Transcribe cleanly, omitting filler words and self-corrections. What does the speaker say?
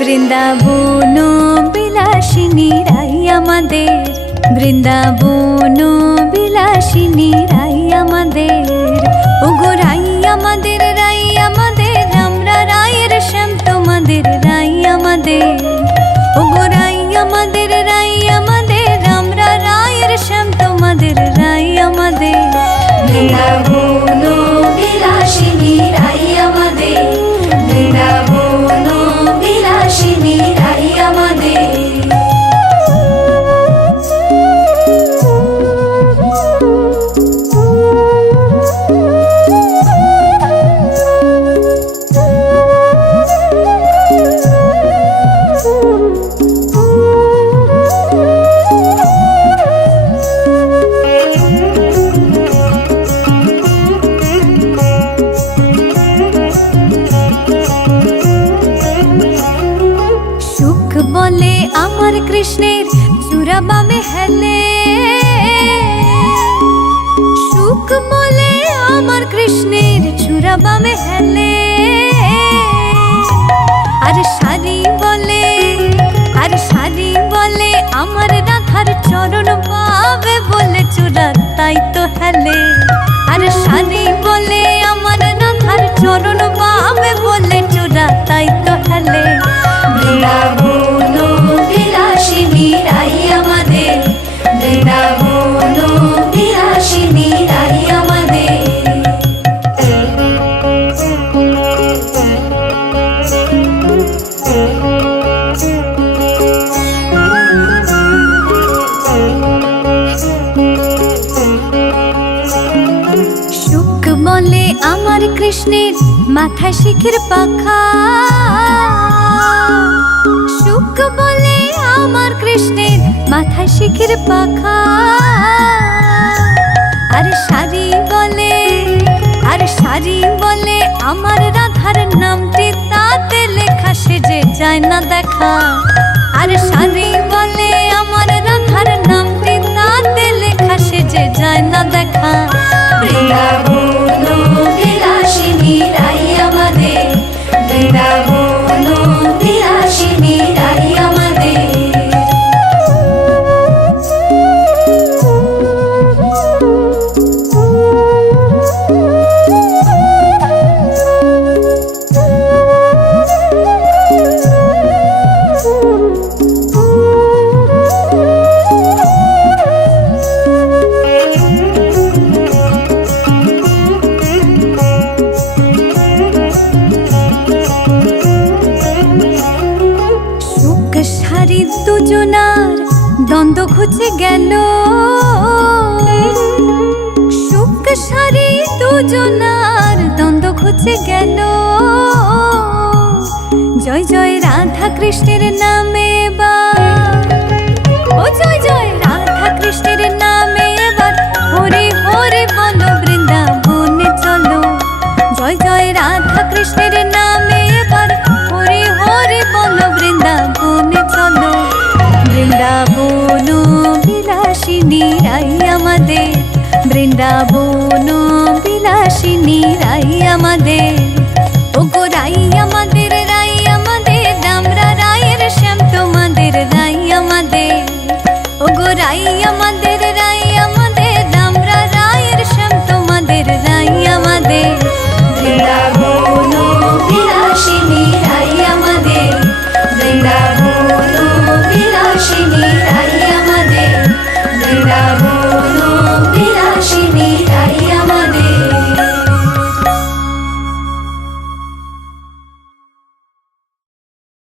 বৃন্দাবন বিলাসিনী রাই আমাদের, বৃন্দাবন বিলাসিনী রাই আমাদের, ওগো রাই আমাদের, রাই আমাদের, আমরা রায়ের শ্যাম তোমাদের রাই আমাদের, ওগো রাই আমাদের, রাই আমাদের, আমরা রায়ের শ্যাম তোমাদের রাই আমাদের। বৃন্দাবন বিলাসিনী রাই আমাদের, বৃন্দাবন বিলাসিনী রাই আমাদের। বলে আমার কৃষ্ণের চূড়া বামে হেলে, সুখ বলে আমার কৃষ্ণের চূড়া বামে হেলে, আর শাড়ি বলে, আর শাড়ি বলে আমার রাধার চরণ পাবে বলে চূড়া তাই তো হেলে, আর শাড়ি বলে আমার রাধার চরণ পাবে বলে চূড়া তাই তো হেলে। বৃন্দাবন বিলাসিনী রাই আমাদের, বৃন্দাবন বিলাসিনী রাই আমাদের। সুখ বলে আমার কৃষ্ণের মাথায় শিখের পাখা, সুখ বলে আমার কৃষ্ণের মাথায় শিখের পাখা, আর শাড়ি বলে, আর শাড়ি বলে আমার রাধার নামটি তাতে লেখা সেজে যায় না দেখা, আর শাড়ি বলে আমার রাধার নামটি তাতে লেখা সেজে যায় না দেখা। বৃন্দাবন বিলাসিনী রাই আমাদের, বৃন্দাবন বিলাসিনী রাই আমাদের। দুজনার দ্বন্দ্ব ঘুচে গেল, সুখ সারি দুজনার দ্বন্দ্ব ঘুচে গেল, জয় জয় রাধা কৃষ্ণের নামে এবার, ও জয় জয় রাধা কৃষ্ণের নামে এবার, হরে হরে বলো বৃন্দাবনে চলো, জয় জয় রাধা কৃষ্ণের নামে এবার, হরে হরে বলো বৃন্দাবনে চলো। বৃন্দাবন বিলাসিনী রাই আমাদের, বৃন্দাবন বিলাসিনী রাই আমাদের।